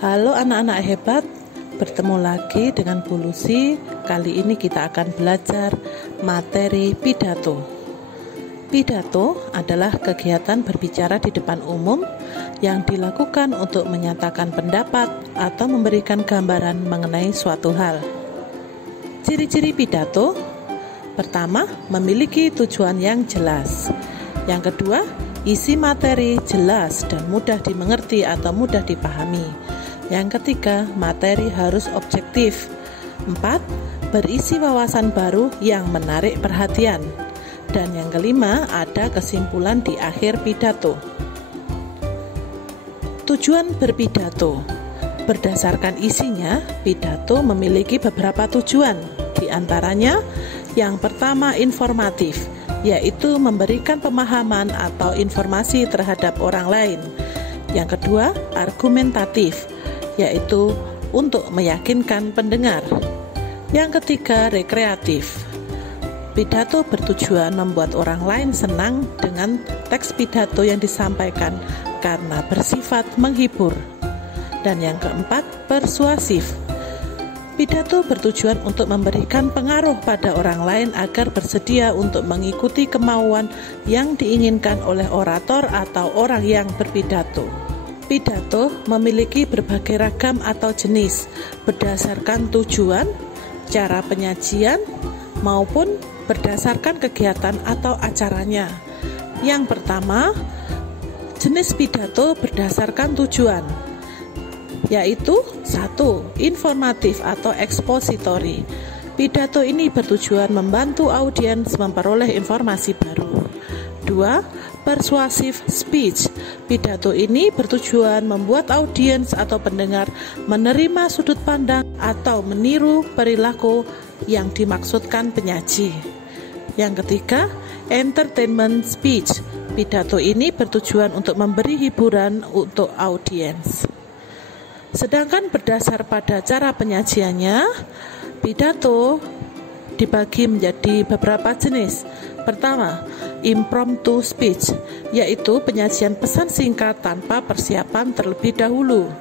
Halo anak-anak hebat, bertemu lagi dengan Bu Lucy. Kali ini kita akan belajar materi pidato. Pidato adalah kegiatan berbicara di depan umum yang dilakukan untuk menyatakan pendapat atau memberikan gambaran mengenai suatu hal. Ciri-ciri pidato: pertama, memiliki tujuan yang jelas. Yang kedua, isi materi jelas dan mudah dimengerti atau mudah dipahami. Yang ketiga, materi harus objektif. 4. Berisi wawasan baru yang menarik perhatian. Dan yang kelima, ada kesimpulan di akhir pidato. Tujuan berpidato. Berdasarkan isinya, pidato memiliki beberapa tujuan. Di antaranya, yang pertama informatif, yaitu memberikan pemahaman atau informasi terhadap orang lain. Yang kedua, argumentatif, yaitu untuk meyakinkan pendengar. Yang ketiga, rekreatif. Pidato bertujuan membuat orang lain senang dengan teks pidato yang disampaikan karena bersifat menghibur. Dan yang keempat, persuasif. Pidato bertujuan untuk memberikan pengaruh pada orang lain agar bersedia untuk mengikuti kemauan yang diinginkan oleh orator atau orang yang berpidato. Pidato memiliki berbagai ragam atau jenis berdasarkan tujuan, cara penyajian, maupun berdasarkan kegiatan atau acaranya. Yang pertama, jenis pidato berdasarkan tujuan, yaitu 1. Informatif atau ekspositori. Pidato ini bertujuan membantu audiens memperoleh informasi baru. 2. Persuasive speech. Pidato ini bertujuan membuat audiens atau pendengar menerima sudut pandang atau meniru perilaku yang dimaksudkan penyaji. Yang ketiga, entertainment speech. Pidato ini bertujuan untuk memberi hiburan untuk audiens. Sedangkan berdasar pada cara penyajiannya, pidato dibagi menjadi beberapa jenis. Pertama, impromptu speech, yaitu penyajian pesan singkat tanpa persiapan terlebih dahulu.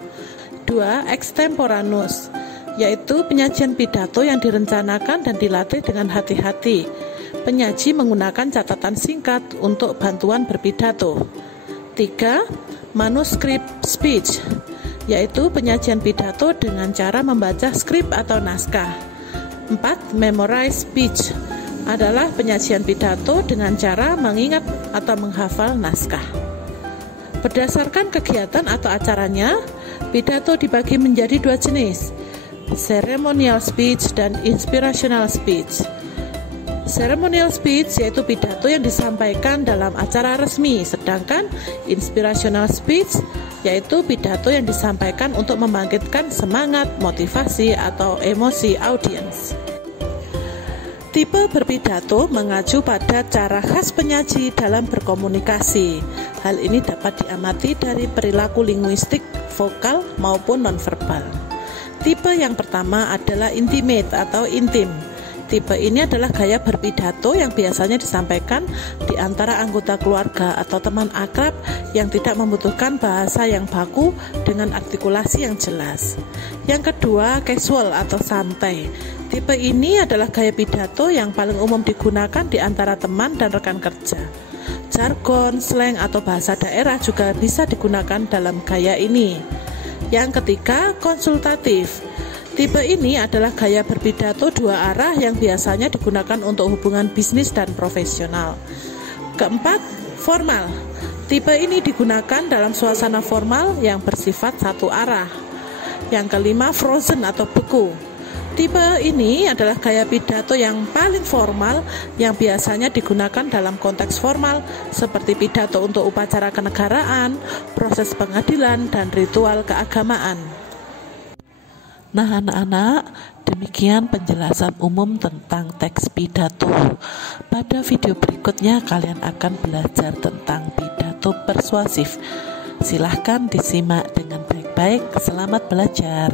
2. Extemporaneous, yaitu penyajian pidato yang direncanakan dan dilatih dengan hati-hati. Penyaji menggunakan catatan singkat untuk bantuan berpidato. 3. Manuscript speech, yaitu penyajian pidato dengan cara membaca skrip atau naskah. 4. Memorize speech adalah penyajian pidato dengan cara mengingat atau menghafal naskah. Berdasarkan kegiatan atau acaranya, pidato dibagi menjadi dua jenis, ceremonial speech dan inspirational speech. Ceremonial speech yaitu pidato yang disampaikan dalam acara resmi, sedangkan inspirational speech yaitu pidato yang disampaikan untuk membangkitkan semangat, motivasi, atau emosi audiens. Tipe berpidato mengacu pada cara khas penyaji dalam berkomunikasi. Hal ini dapat diamati dari perilaku linguistik, vokal maupun nonverbal. Tipe yang pertama adalah intimate atau intim. Tipe ini adalah gaya berpidato yang biasanya disampaikan di antara anggota keluarga atau teman akrab yang tidak membutuhkan bahasa yang baku dengan artikulasi yang jelas. Yang kedua, casual atau santai. Tipe ini adalah gaya pidato yang paling umum digunakan di antara teman dan rekan kerja. Jargon, slang, atau bahasa daerah juga bisa digunakan dalam gaya ini. Yang ketiga, konsultatif. Tipe ini adalah gaya berpidato dua arah yang biasanya digunakan untuk hubungan bisnis dan profesional. Keempat, formal. Tipe ini digunakan dalam suasana formal yang bersifat satu arah. Yang kelima, frozen atau beku. Tipe ini adalah gaya pidato yang paling formal yang biasanya digunakan dalam konteks formal seperti pidato untuk upacara kenegaraan, proses pengadilan, dan ritual keagamaan. Nah anak-anak, demikian penjelasan umum tentang teks pidato. Pada video berikutnya kalian akan belajar tentang pidato persuasif. Silahkan disimak dengan baik-baik. Selamat belajar.